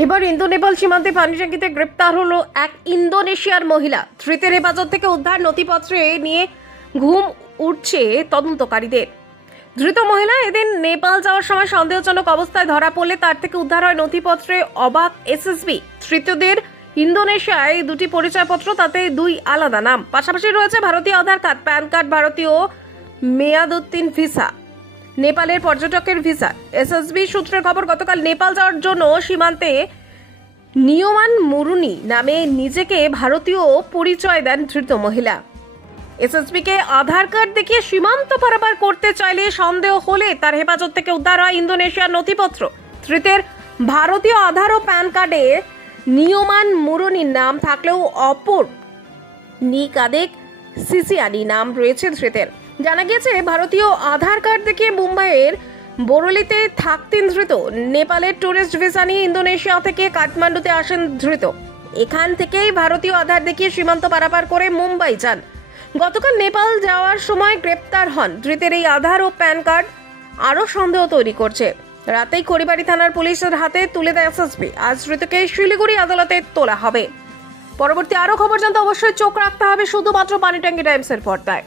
এবার ইন্দো নেপাল সীমান্তে পানিটাঙ্কিতে গ্রেপ্তার হলো এক ইন্দোনেশিয়ার মহিলা। ধৃতের হেফাজত থেকে উদ্ধার নথিপত্রে নিয়ে ঘুম উঠছে তদন্তকারীদের। ধৃত মহিলা এদিন নেপাল যাওয়ার সময় সন্দেহজনক অবস্থায় ধরা পড়লে তার থেকে উদ্ধার হয় নথিপত্রে অবাক এসএসবি ধৃতদের ইন্দোনেশিয়ায় দুটি পরিচয়পত্র, তাতে দুই আলাদা নাম। পাশাপাশি রয়েছে ভারতীয় আধার কার্ড, প্যান কার্ড, ভারতীয় মেয়াদুদ্দিন ভিসা। নেপালের পর্যটকের ভিসা। এসএসবি সূত্রের খবর, গতকাল নেপাল যাওয়ার জন্য সীমান্তে নিয়মান মুরুনি নামে নিজেকে ভারতীয় পরিচয় দেন ধৃত মহিলা। এসএসবিকে আধার কার্ড দেখিয়ে সীমান্ত পারাপার করতে চাইলে সন্দেহ হলে তার হেফাজত থেকে উদ্ধার হয় ইন্দোনেশিয়ার নথিপত্র। ধৃতের ভারতীয় আধার ও প্যান কার্ডে নিয়মান মুরুনির নাম থাকলেও অপর নিকাদেক সিসিয়ানি নাম রয়েছে ধৃতের। জানা গিয়েছে, ভারতীয় আধার কার্ড দেখিয়ে মুম্বাইয়ের বোরলিতে থাকতেন ধৃত। নেপালের টুরিস্ট ভিসা নিয়ে ইন্দোনেশিয়া থেকে কাঠমান্ডুতে আসেন ধৃত। এখান থেকেই ভারতীয় আধার দেখিয়ে সীমান্ত পারাপার করে মুম্বাই যান। গতকাল নেপাল যাওয়ার সময় গ্রেপ্তার হন। ধৃতের এই আধার ও প্যান কার্ড আরও সন্দেহ তৈরি করছে। রাতেই খড়িবাড়ি থানার পুলিশের হাতে তুলে দেয় এসএসপি আজ ধৃতকে শিলিগুড়ি আদালতে তোলা হবে। পরবর্তী আরও খবর জানতে অবশ্যই চোখ রাখতে হবে শুধুমাত্র পানিট্যাঙ্কি টাইমসের পর্দায়।